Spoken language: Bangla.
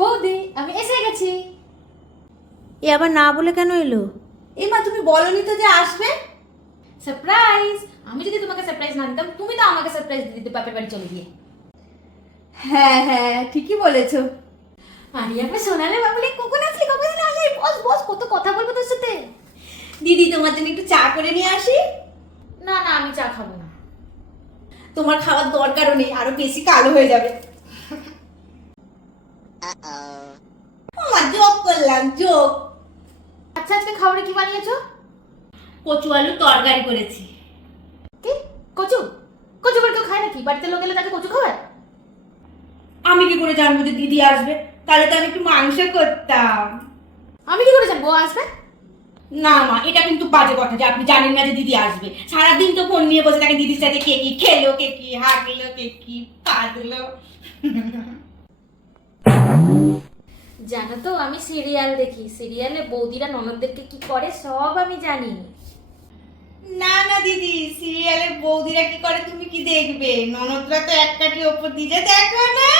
বৌদি আমি এসে গেছি। এ আবার না বলে কেন এলো? মা তুমি বলনি তো যে আসবে। সারপ্রাইজ। আমি যদি তোমাকে সারপ্রাইজ না দিতাম তুমি তো আমাকে সারপ্রাইজ দিতে বাপের বাড়ি চলে গিয়ে। হ্যাঁ হ্যাঁ ঠিকই বলেছো। আরে আমার সোনালে বাবুলে কখন আসলি, কখন আসলি? বস বস, কত কথা বলবো তোর সাথে। দিদি তোমার জন্য একটু চা করে নিয়ে আসি। না না, আমি চা খাবো না। তোমার খাওয়ার দরকারও নেই, আরো বেশি কালো হয়ে যাবে। আমার যোগ করলাম, যোগ। আচ্ছা আজকে খাবারে কি বানিয়েছো? কচু আলু তরকারি করেছি। কি? কচু? কচু করে কেউ খায় নাকি? বাড়িতে লোক এলে তাকে কচু খাওয়ায়? আমি কি করে জানবো যে দিদি আসবে? তাহলে তো আমি একটু মাংস করতাম। আমি কি করে জানবো ও আসবে? না মা, এটা কিন্তু বাজে কথা যে আপনি জানেন না যে দিদি আসবে। সারাদিন তো ফোন নিয়ে বসে থাকে দিদির সাথে, কে কি খেলো, কে কি হাগলো, কে কি পাদলো। জানো তো আমি সিরিয়াল দেখি, সিরিয়ালে বৌদিরা ননদদেরকে কি করে সব আমি জানি। না না দিদি, সিরিয়ালের বৌদিরা কি করে তুমি কি দেখবে? ননদরা তো এক কাঠি ওপর দিয়ে দেখো না।